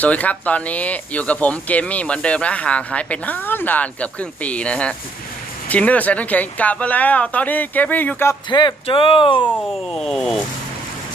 สวัสดีครับตอนนี้อยู่กับผมเกมมี่เหมือนเดิมนะห่างหายไปนานนานเกือบครึ่งปีนะฮะทินเนอร์แซนด์แข็งกลับมาแล้ว ตอนนี้เกมมี่อยู่กับเทพโจ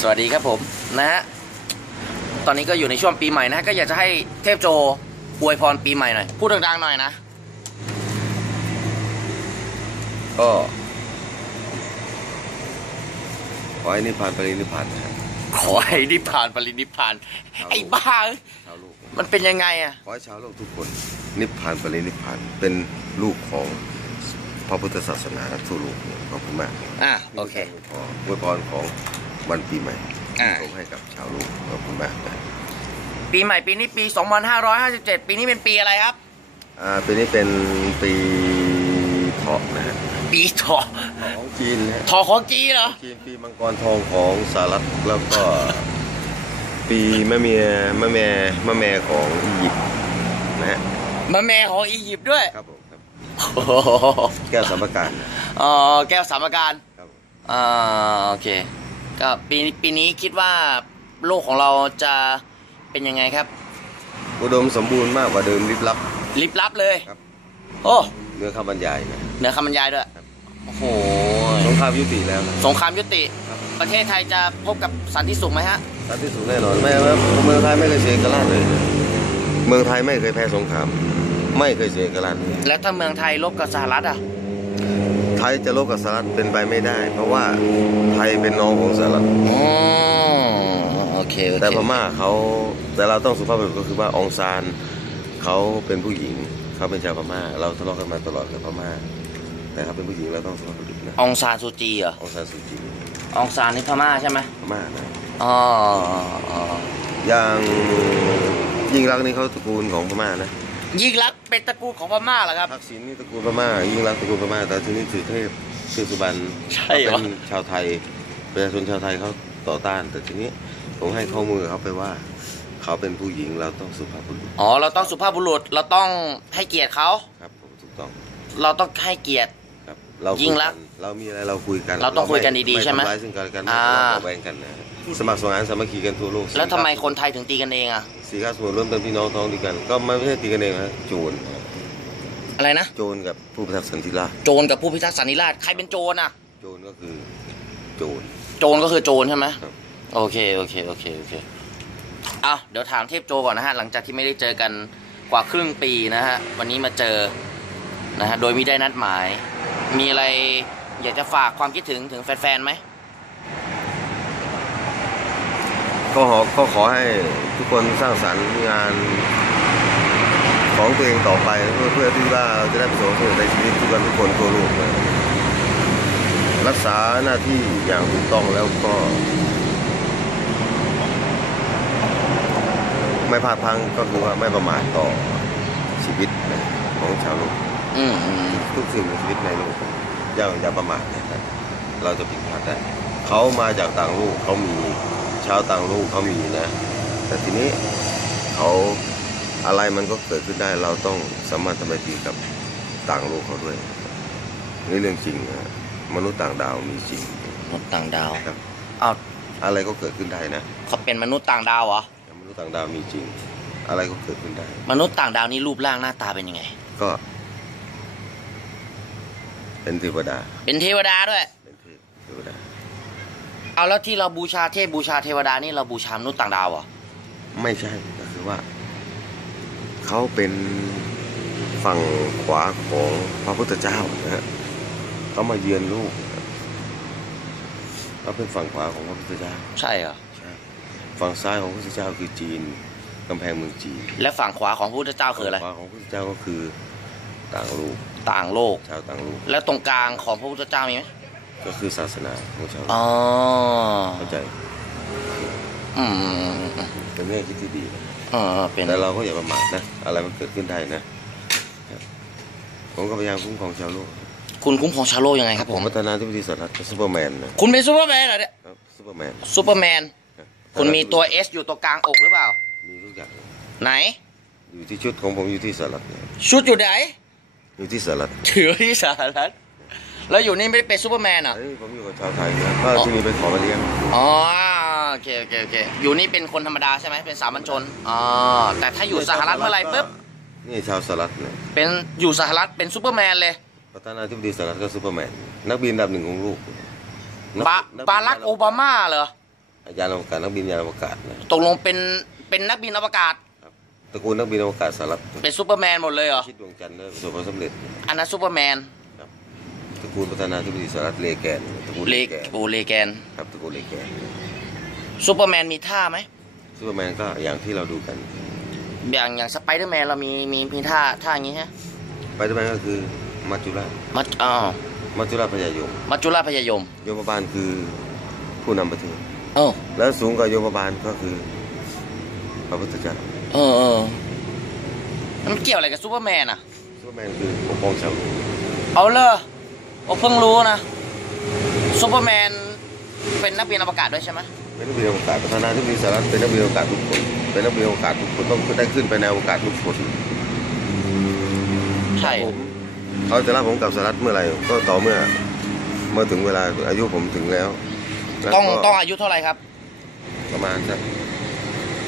สวัสดีครับผมนะฮะตอนนี้ก็อยู่ในช่วงปีใหม่นะก็อยากจะให้เทพโจอวยพรปีใหม่หน่อยพูดดังๆหน่อยนะก็ขอให้นิพพานไปนิพพานนะ ขอให้นิพพานปรินิพพานไอ้บ้าเอ้ยชาวโลกมันเป็นยังไงอะขอให้ชาวโลกทุกคน นิพพานปรินิพพานเป็นลูกของพระพุทธศาสนาทั่วโลกขอบคุณมากอะโอเคขออวยพรของวันปีใหม่อ่าที่ผมให้กับชาวโลกขอบคุณมากนะปีใหม่ปีนี้ปี 2557 ปีนี้เป็นปีอะไรครับอ่าปีนี้เป็นปีเถาะนะฮะ ปีทอของจีนนะฮะทอของจีนเหรอจีนปีมังกรทองของสหรัฐแล้วก็ ปีมะเมียมะแม่มะแม่ของอียิปต์นะฮะมาแม่ของอียิปต์ด้วยครับผมครับโอ้โหแก้วสามประการนะอ๋อแก้วสามการครับผมอ่าโอเคก็ปีปีนี้คิดว่าโลกของเราจะเป็นยังไงครับ อุดมสมบูรณ์มากกว่าเดิมลิบลับลิบลับเลยครับโอ้เนื้อคำบรรยายนะเหนือคำบรรยายด้วย โอ้โห สงครามยุติแล้วนะ สงครามยุติ ครับ ประเทศไทยจะพบกับสันติสุขไหมฮะ สันติสุขแน่นอนไม่ไม่เมืองไทยไม่เคยเสียเอกราชเลย เมืองไทยไม่เคยแพ้สงคราม ไม่เคยเสียเอกราชเลยแล้วถ้าเมืองไทยลบกับสหรัฐอะ ไทยจะลบกับสหรัฐเป็นไปไม่ได้ เพราะว่าไทยเป็นน้องของสหรัฐ อ๋อ โอเคโอเคแต่พม่าเขาแต่เราต้องสุภาพบุรุษก็คือว่าองซานเขาเป็นผู้หญิงเขาเป็นชาวพม่า เราทะเลาะกันมาตลอดกับพม่า แต่เขาเป็นผู้หญิงเราต้องสุภาพบุรุษนะองซานซูจีเหรอองซานสุจีองซานนี่พม่าใช่ไหมพม่านะอ๋ออ๋ออย่างยิ่งรักษณ์นี่เขาตระกูลของพม่านะยิ่งรักษณ์เป็นตระกูลของพม่าเหรอครับ ทักษิณนี่ตระกูลพม่ายิ่งรักษณ์ตระกูลพม่าแต่ทีนี้สุเทพคือสุบรรณใช่เหรอ เขาเป็นชาวไทยประชาชนชาวไทยเขาต่อต้าน แต่ทีนี้ผมให้ข้อมูลกับเขาไปว่า เขาเป็นผู้หญิงเราต้องสุภาพบุรุษอ๋อเราต้องสุภาพบุรุษเราต้องให้เกียรติเขาครับผมถูกต้อง เราต้องให้เกียรติครับ เราคุยิ่งรักนเรามีอะไรเราคุยกันเราต้องคุยกันดีๆใช่ไหมทำร้ายซึ่งกันและกันไม่อ่า ทะเลาะเบาะแวงกันนะสมัครสมานสามัคคีกันทั่วโลกแล้วทำไมคนไทยถึงตีกันเองอะสี่ข้าส่วนร่วมเป็นพี่น้องท้องดีกัน ก็ไม่ใช่ตีกันเองนะโจรอะไรนะ โจรกับผู้พิทักษ์สันติราษฎร์โจรกับผู้พิทักษ์สันติราษฎร์ใครเป็นโจรอะโจรก็คือโจร โจรก็คือโจรใช่ไหมครับ โอเคโอเคโอเคโอเคอะเดี๋ยวถามเทพโจก่อนนะฮะ หลังจากที่ไม่ได้เจอกันกว่าครึ่งปีนะฮะ วันนี้มาเจอนะฮะ โดยไม่ได้นัดหมาย มีอะไรอยากจะฝากความคิดถึงถึงแฟนๆไหม ก็ขอก็ขอให้ทุกคนสร้างสรรค์งานของตัวเองต่อไปเพื่อเพื่อที่ว่าจะได้ประสบความสำเร็จในชีวิตทุกคนทุกคนทั่วโลกนะรักษาหน้าที่อย่างถูกต้องแล้วก็ ไม่พลาดพลังก็คือว่าไม่ประมาทต่อชีวิตของชาวโลก อืมอืมทุกสิ่งในชีวิตในโลกอย่าอย่าประมาทนะครับเราจะผิดพลาดได้เขามาจากต่างโลกเขามีชาวต่างโลกเขามีนะ แต่ทีนี้เขาอะไรมันก็เกิดขึ้นได้ เราต้องสามารถทำไมตรีกับต่างโลกเขาด้วยนี่เรื่องจริงนะมนุษย์ต่างดาวมีจริงมนุษย์ต่างดาวครับอ้าวอะไรก็เกิดขึ้นได้นะเขาเป็นมนุษย์ต่างดาวเหรอมนุษย์ต่างดาวมีจริง อะไรก็เกิดขึ้นได้ มนุษย์ต่างดาวนี่รูปร่างหน้าตาเป็นยังไง ก็ เป็นเทวดา เป็นเทวดาด้วย เป็นเทพเทวดา เอาแล้วที่เราบูชาเทพบูชาเทวดานี่เราบูชามนุษย์ต่างดาวเหรอ ไม่ใช่ก็คือว่า เขาเป็นฝั่งขวาของพระพุทธเจ้านะฮะเขามาเยือนโลกนะครับเขาเป็นฝั่งขวาของพระพุทธเจ้า ใช่เหรอ ใช่ ฝั่งซ้ายของพระพุทธเจ้าคือจีนกำแพงเมืองจีน และฝั่งขวาของพระพุทธเจ้าคืออะไร ฝั่งขวาของพระพุทธเจ้าก็คือต่างโลก ต่างโลก ชาวต่างโลก แล้วตรงกลางของพระพุทธเจ้ามีไหมก็คือศาสนาของชาวโลอ๋กอเข้าใจอืมอืมอืมอืมเป็นเรื่องคิดที่ดีนะเออเป็นแต่เราก็อย่าประมาทนะ อะไรมันเกิดขึ้นได้นะครับผมก็พยายามคุ้มครองชาวโลก คุณคุ้มครองชาวโลกยังไงครับ ผผมมพัฒนาที่ปฏิสหรัฐซูเปอร์แมนนะคุณเป็นซูเปอร์แมนเหรอเนี่ยครับซูเปอร์แมนซูเปอร์แมนคุณมีตัวเอสอยู่ตัวกลางอกหรือเปล่า มีทุกอย่าง ไหน อยู่ที่ชุดของผมอยู่ที่สหรัฐเนี่ยชุดอยู่ไหน อยู่ที่สหรัฐถือที่สหรัฐแล้วอยู่นี่ไม่ได้เป็นซูเปอร์แมนเหรอเอ้ยผมอยู่กับชาวไทยนะก็จะมีไปขอมาเลี้ยงอ๋อโอเคโอเคโอเคอยู่นี่เป็นคนธรรมดาใช่ไหมเป็นสามัญชนอ๋อแต่ถ้าอยู่สหรัฐเมื่อไหร่ปุ๊บนี่ชาวสหรัฐเนี่ยเป็นอยู่สหรัฐเป็นซูเปอร์แมนเลยประธานาธิบดีสหรัฐก็ซูเปอร์แมนนักบินอันดับหนึ่งของโลกนักบานักบารักโอบามาเหรอ ยานอวกาศนักบินยานอวกาศนะตกลงเป็นเป็นนักบินอวกาศ ตระกูลนักบินอวกาศสหรัฐเป็นซูเปอร์แมนหมดเลยเหรอชิดดวงจันทร์ได้ประสบความสำเร็จอันนั้นซูเปอร์แมน ตระกูลประธานาธิบดีสหรัฐเลแกนตระกูลเลเลกแกนโอเลแกนครับตระกูลเลแกนซูเปอร์แมนมีท่าไหม ซูเปอร์แมนก็อย่างที่เราดูกันอย่างอย่างสไปเดอร์แมนเรามีมีมีท่าท่าอย่างงี้ฮะไปทำไมก็คือมัจจุราชมัจอ๋อมัจจุราชพญายมมัจจุราชพยายมโยมบาลคือผู้นำประเทศ เออแล้วสูงกว่าโยมบาลก็คือพระพุทธเจ้า เออเออมันเกี่ยวอะไรกับซูเปอร์แมนอะ ซูเปอร์แมนคือปกครองชาวโลกเอาเลยโอ้เพิ่งรู้นะซูเปอร์แมนเป็นนักบินอวกาศด้วยใช่ไหมเป็นนักบินอวกาศประธานาธิบดีสหรัฐเป็นนักบินอวกาศทุกคนเป็นนักบินอวกาศทุกคนต้องได้ขึ้นไปในอวกาศทุกคนใช่ผมเขาจะรับผมกลับสหรัฐเมื่อไหร่ก็ต่อเมื่อ เมื่อถึงเวลาอายุผมถึงแล้วแล้วต้องก็ต้องอายุเท่าไหร่ครับ ประมาณสัก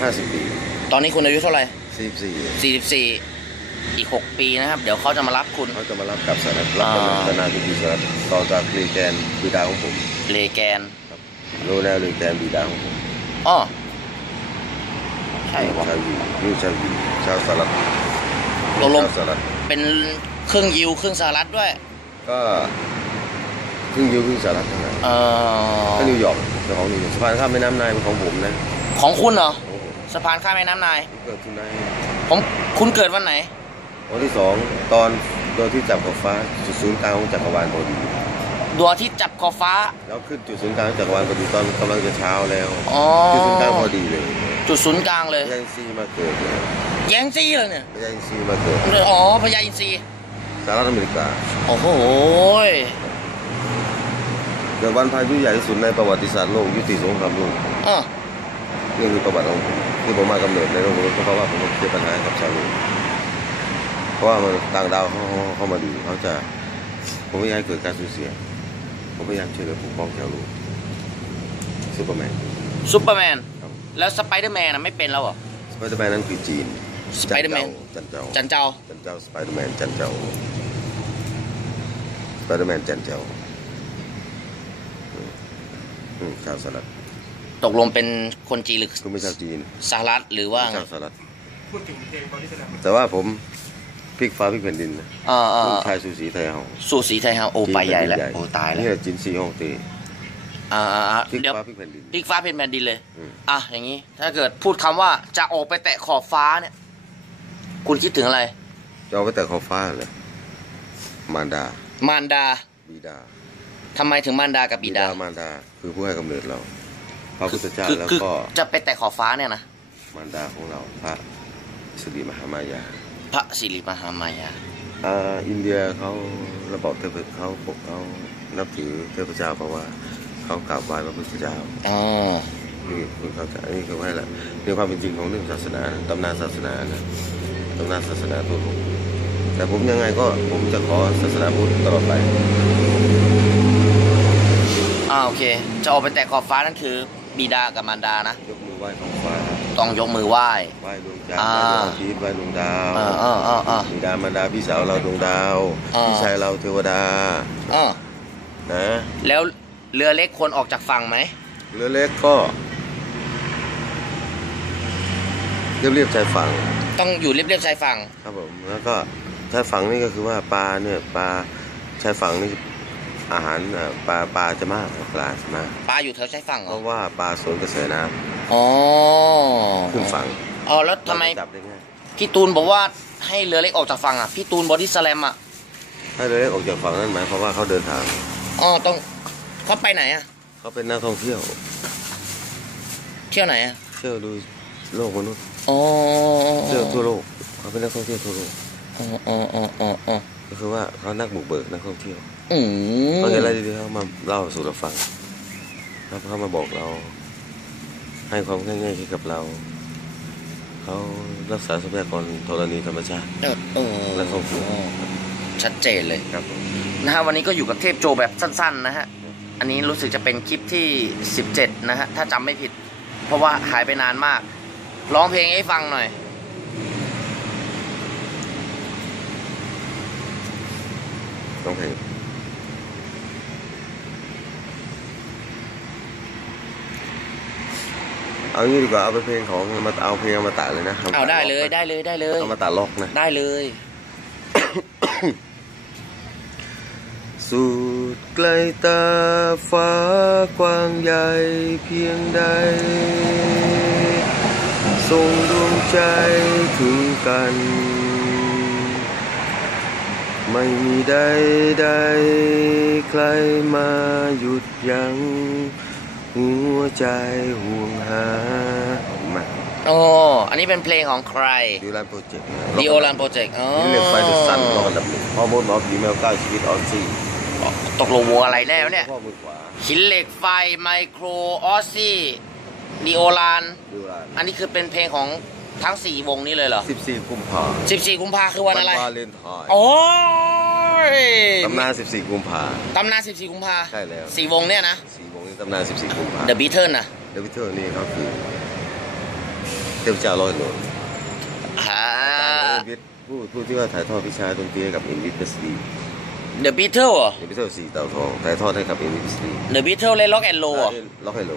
ห้าสิบปี ตอนนี้คุณอายุเท่าไหร่ สี่สี่44 อีก 6 ปีนะครับ เดี๋ยวเขาจะมารับคุณ เขาจะมารับกลับสหรัฐรับอ่าประธานาธิบดีสหรัฐต่อจากลีแกนบิดาของผมเลแกนโรแนลลีแกนบิดาของผมอ้อใช่วะชาวยิวนี่ชาวยิวชาวสหรัฐตกลงชาวสหรัฐเป็นครึ่งยิวครึ่งสหรัฐด้วย ก็ครึ่งยิวครึ่งสหรัฐเท่านั้นเออก็นิวยอร์กเจ้าของนิวยอร์กสะพานข้ามแม่น้ำไนายเป็นของผมนะของคุณเหรอ ของผม สะพานข้ามแม่น้ำนายผมเกิดที่ไหนผมคุณเกิดวันไหน วันที่สองตอนโดยที่จับขอบฟ้าจุดศูนย์กลางของจักรวาลพอดีดวงอาทิตย์จับขอบฟ้า แล้วขึ้นจุดศูนย์กลางของจักรวาลพอดีตอนกำลังจะเช้าแล้วอ๋อ จุดศูนย์กลางพอดีเลยจุดศูนย์กลางเลยพญาอินทรีมาเกิดเลยแยงซี่เลยเนี่ยพญาอินทรีมาเกิดอ๋อพญาอินทรีสหรัฐอเมริกาโอ้โหเกิดวันพายุใหญ่ที่สุดในประวัติศาสตร์โลกยุติสงครามโลกอะนี่คือประวัติของผม ที่ผมมากำเนิดในโลกมนุษย์ก็เพราะว่าผมเจอปัญหากับชาวโลกเพราะว่ามันต่างดาวเขาเขาเขามาดูเขาจะผมไม่อยากให้เกิดการสูญเสีย ผมพยายามช่วยเหลือปกป้องชาวโลกซูเปอร์แมนซูเปอร์แมนครับแล้วสไปเดอร์แมนอะไม่เป็นแล้วเหรอสไปเดอร์แมนนั้นคือจีนสไปเดอร์แมนจันเจ้าจันเจ้าจันเจ้าสไปเดอร์แมนจันเจ้าสไปเดอร์แมนจันเจ้าอืมอืมชาวสหรัฐ ตกลงเป็นคนจีนหรือคุณไม่ชาวจีนสหรัฐหรือว่าไงชาวสหรัฐพูดถึงเพลงบอดี้สแลมแต่ว่าผมพลิกฟ้าพลิกแผ่นดินนะอ่าอ่าผมชายสูสีไทยเฮาสูสีไทยฮะโอไปใหญ่แล้วจีนโอ้ตายแล้วนี่แหละจินซีฮ่องเต้อ่าอ่าอ่าพลิกเดี๋ยวฟ้าพลิกแผ่นดิน พลิกฟ้าเป็นแผ่นดินเลยอืม อะอย่างนี้ ถ้าเกิดพูดคำว่าจะออกไปแตะขอบฟ้าเนี่ย คุณคิดถึงอะไร จะเอาไปแต่ขอบฟ้าเลยมารดามารดาบิดาทำไมถึงมารดากับบิดามารดาคือผู้ให้กำเนิดเรา พระพุทธเจ้าคือแล้วคือก็จะไปแตะขอบฟ้าเนี่ยนะมารดาของเราพระสิริมหามายา พระสิริมหามายาอ่าอินเดียเขาระบบเทพเขาปกเขานับถือเทพเจ้าเพราะว่าเขากราบไหว้พระพุทธเจ้าอ๋อนี่คุณเข้าใจนี่คือว่าแหละในความเป็นจริงของเรื่องศาสนาตำนานศาสนานะตำนานศาสนาตัวผมแต่ผมยังไงก็ผมจะขอศาสนาพุทธตลอดไปอ่าโอเค จะออกไปแตะขอบฟ้านั่นคือ บิดากับมารดานะ ยกมือไหว้ท้องฟ้าต้องยกมือไหว้ ไหว้ดวงจันทอ่าร์ไหว้ดวงอาทิตย์ไหว้ดวงดาวอ่าอ่าอ่าอ่าบิดามารดาพี่สาวเราดวงดาวอ่า พี่ชายเราเทวดาอ่านะแล้วเรือเล็กควรออกจากฝั่งไหมเรือเล็กก็เรียบเรียบชายฝั่งต้องอยู่เรียบๆชายฝั่ง ครับผมแล้วก็ชายฝั่งนี่ก็คือว่าปลาเนี่ยปลาชายฝั่งนี่ อาหารเอ่อปลาปลาจะมากปลาจะมาก ปลาอยู่แถวชายฝั่งเหเพรอราะว่าปลาสวนกระแสน้ำอ๋อขึ้นฝั่งอ๋อแล้วทำไมเราจะจับได้ง่ายพี่ตูนบอกว่าให้เรือเล็กออกจากฝั่งอะพี่ตูนบอดี้สแลมอะถ้าเรือเล็กออกจากฝั่งนั้นหมายความว่าเขาเดินทาง อ๋อต้องเขาไปไหนอะ เขาเป็นนักท่องเที่ยว เที่ยวไหนอะเที่ยวดูโลกมนุษย์อ๋อเที่ยวทั่วโลกเขาเป็นนักท่องเที่ยวทั่วโลกอ๋ออ๋ออ๋ออ๋ออ๋อก็คือว่าเขานักบุกเบิกนักท่องเที่ยว อืมเขาเห็นอะไรดีๆเขามาเล่าสู่เราฟังแล้วเขามาบอกเรา ให้ความง่ายๆให้กับเรา เขารักษาทรัพยากรธรณีธรรมชาติ เออเออและท่องเที่ยวชัดเจนเลย ครับผมนะฮะวันนี้ก็อยู่กับเทพโจแบบสั้น ๆ นะฮะ อันนี้รู้สึกจะเป็นคลิปที่ 17 นะฮะ ถ้าจำไม่ผิด เพราะว่าหายไปนานมาก ร้องเพลงให้ฟังหน่อย ต้องเพลง เอางี้ดีกว่าเอาไปเพลงของมาเอาเพลงอมตะเลยนะเอาได้เลยได้เลยได้เลยอมตะล็อกนะได้เลย สุดไกลตาฟ้ากว้างใหญ่เพียงใดส่งดวงใจถึงกัน ไม่มีใดใดใครมาหยุดยัง้ง หัวใจห่วงหามาโอ้อันนี้เป็นเพลงของใครดิวแลนโปรเจกต์ดีโอรันโปรเจกต์อ๋อนี่เรียกไฟเดอะซันรองอันดับหนึ่งฮอร์โมนออฟดีเมลเก้าชีวิตออสซี่ตกลงวงอะไรแน่วะเนี่ยข้อมือขวาหินเหล็กไฟไมโครออสซี่ดีโอรานดิวแลนอันนี้คือเป็นเพลงของทั้ง 4 วงนี้เลยเหรอ 14 กุมภา14 กุมภาคือวันอะไรวาเลนไทน์โอ้ ยตำนาน 14 กุมภาตำนาน 14 กุมภาใช่แล้วสี่วงเนี่ยนะสี่วงนี้ตำนาน 14 กุมภา The Beatles นะเดวิดเทอร์นี่เขาคือเทพเจ้าร้อยโลนอ่าเดวิดผู้ผู้ที่ว่าถ่ายทอดวิชาดนตรีให้กับอินวิสเปสลี The Beatles เหรอ เดวิดเทอร์สี่เต่าทองถ่ายทอดให้กับอินวิสเปสลี The Beatles เล่นล็อกแอนโลอะล็อกไฮโล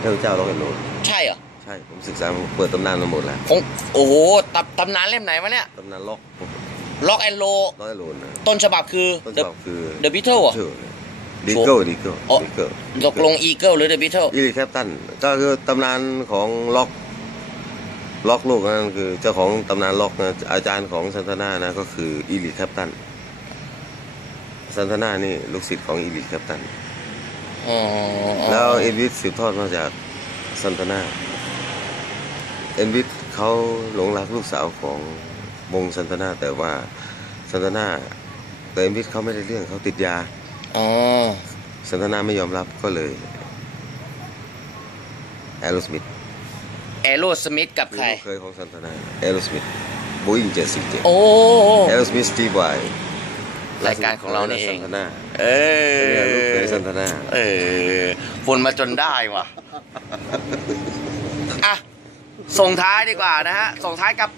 เทพเจ้าล็อกไฮโลใช่เหรอใช่ ผมศึกษาผมเปิดตำนานมาหมดแล้วของโอ้โหตำตำนานเล่มไหนวะเนี่ย ตำนานล็อก ล็อกแอนโล ร้อยโลนนะต้นฉบับคือ ต้นฉ The บับคือ The Beatles เหรอ ดีเกิลดีเกิลอ๋อ ดีเกิลตกลง Eagle หรือ The Beatles อีลิแคปตันก็คือตำนานของล็อก ล็อกโลกนั่นคือเจ้าของตำนานล็อกนะอาจารย์ของซันตานานะก็คืออีลิแคปตันซันตานานี่ลูกศิษย์ของอีลิแคปตันอ๋อแล้วเอ็นวิทสืบทอดมาจากซันตานาเอ็นวิทเขาหลงรักลูกสาวของ วงซันตานาแต่ว่าซันตานาแต่เอ็นวิทเขาไม่ได้เรื่องเขาติดยา อ๋อซันตานาไม่ยอมรับก็เลยแอโรสมิธแอโรสมิธกับคือใครลูกเคยของซันตานาแอโรสมิธโบอิงเจ็ดสี่เจ็ดโอ้แอโรสมิธสตีบไวรายการของเรานี่เองซันตานาเออเนี่ยลูกเคยซันตานา เออฝนมาจนได้ว่ะ อะ ส่งท้ายดีกว่านะฮะ ส่งท้ายกับ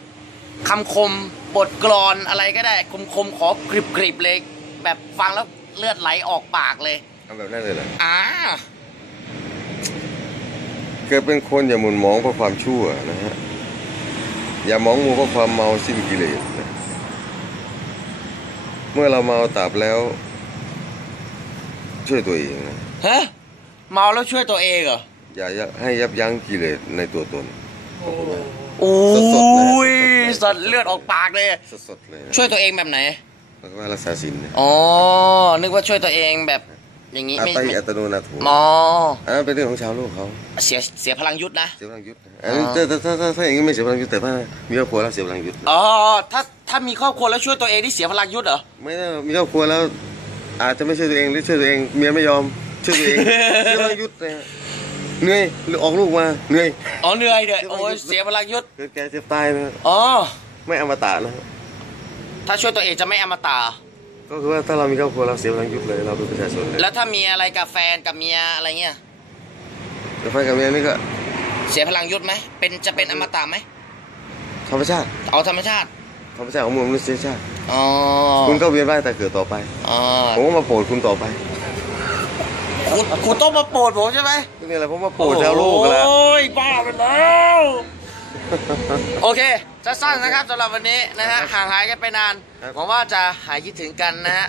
คำคมบทกลอนอะไรก็ได้คมคมๆขอกริบกริบๆเลย แบบฟังแล้วเลือดไหลออกปากเลยทำแบบนั้นเลยเหรออ่าเกิดเป็นคนอย่าหมุนหมองเพราะความชั่วนะฮะ อย่ามองมัวเพราะความเมาสิ้นกิเลสนะเมื่อเราเมาตับแล้ว ช่วยตัวเองนะ ฮะเมาแล้วช่วยตัวเองเหรออย่าให้ยับยั้งกิเลสในตัวตน โอ้โหโอ้สดๆเลยย สดๆเลยสัตว์เลือดออกปากเลย สดๆเลยนะช่วยตัวเองแบบไหนแล้วก็ว่ารักษาศีลนะอ๋อนึกว่าช่วยตัวเองแบบอย่างนี้อัตไม่ติไม่อัตโนนาโถอ๋ออันนั้นเป็นเรื่องของชาวโลกเขาเสียเสียพลังยุทธนะ เสียพลังยุทธนะอันนี้ถ้าถ้าถ้าถ้าถ้าอย่างนี้ไม่เสียพลังยุทธแต่ว่ามีครอบครัวแล้วเสียพลังยุทธอ๋อ ถ้าถ้ามีครอบครัวแล้วช่วยตัวเองนี่เสียพลังยุทธเหรอ ไม่ได้มีครอบครัวแล้ว อาจจะไม่ช่วยตัวเองหรือช่วยตัวเองเมียไม่ยอมช่วยตัวเอง เสียพลังยุทธนะฮะ เหนื่อยหรือออกลูกมาเหนื่อย อ๋อเหนื่อยเด้อโอ้ยเสียพลังยุทธเกิดแก่เจ็บตายนะอ๋อไม่อมตะนะฮะถ้าช่วยตัวเองจะไม่อมตะก็คือว่าถ้าเรามีครอบครัวเราเสียพลังยุทธเลยเราเป็นประชาชนเลยแล้วถ้ามีอะไรกับแฟนกับเมียอะไรเงี้ยแต่ไฟกับเมียนี่ก็เสียพลังยุทธไหมเป็นจะเป็นอมตะไหมธรรมชาติเอาธรรมชาติธรรมชาติของมนุษยชาติอ๋อคุณก็เวียนว่ายแต่เกิดต่อไปอ๋อผมก็มาโปรดคุณต่อไปคุณคุณต้องมาโปรดผมใช่ไหมก็ นี่แหละผมมาโปรดชาวโลกแล้วโอ้ยบ้าไปแล้ว โอเคจะสั้นนะครับสำหรับวันนี้นะฮะห่างหายกันไปนานครับหวังว่าจะหายคิดถึงกันนะฮะ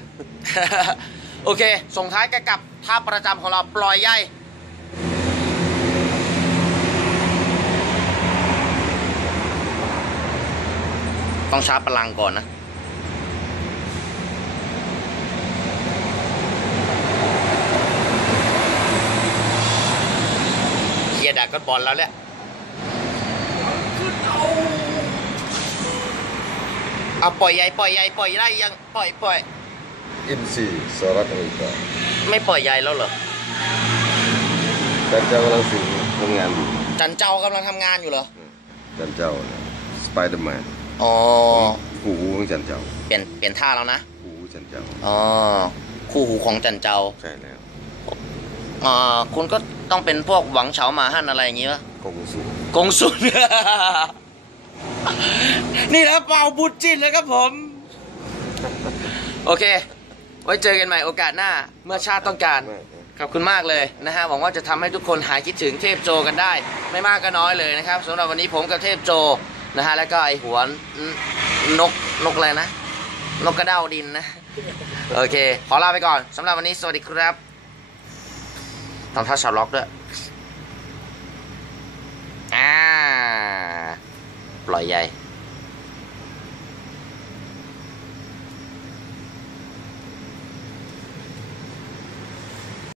โอเค ส่งท้ายกันกับท่าประจำของเราปล่อยใยต้องชาร์จพลังก่อนนะ เฮียดั กก็บอลแล้วแหละเอาปล่อยใหญ่ปล่อยใหญ่ปล่อยได้ยังปล่อยปล่อยอินซีสหรัฐอเมริกาไม่ปล่อยใหญ่แล้วเหรอจันเจ้ากำลังสิงทำงานอยู่จันเจ้ากำลังทำงานอยู่เหรอจันเจ้าสไปเดอร์แมนอ๋อคู่หูของจันเจ้า เปลี่ยนเปลี่ยนท่าแล้วนะคู่หูจันเจ้าอ๋อคู่หูของจันเจ้าใช่แล้วอ่าคุณก็ ต้องเป็นพวกหวังเฉาหมาหั่นอะไรอย่างงี้ปะกงสุลกงสุลนี่แหล้วเป่าบุญจิตเลยครับผม โอเค ไว้เจอกันใหม่โอกาสหน้า เมื่อชาติต้องการ ขอบคุณมากเลยนะฮะ หวังว่าจะทำให้ทุกคนหายคิดถึงเทพโจกันได้ ไม่มากก็น้อยเลยนะครับสำหรับวันนี้ผมกับเทพโจนะฮะ แล้วก็ไอหัวนนกนกอะไรนะ นกกระเด้าดินนะ โอเค ขอลาไปก่อนสำหรับวันนี้สวัสดีครับ ทำท่าชาวล็อกด้วยอ่าปล่อยใหญ่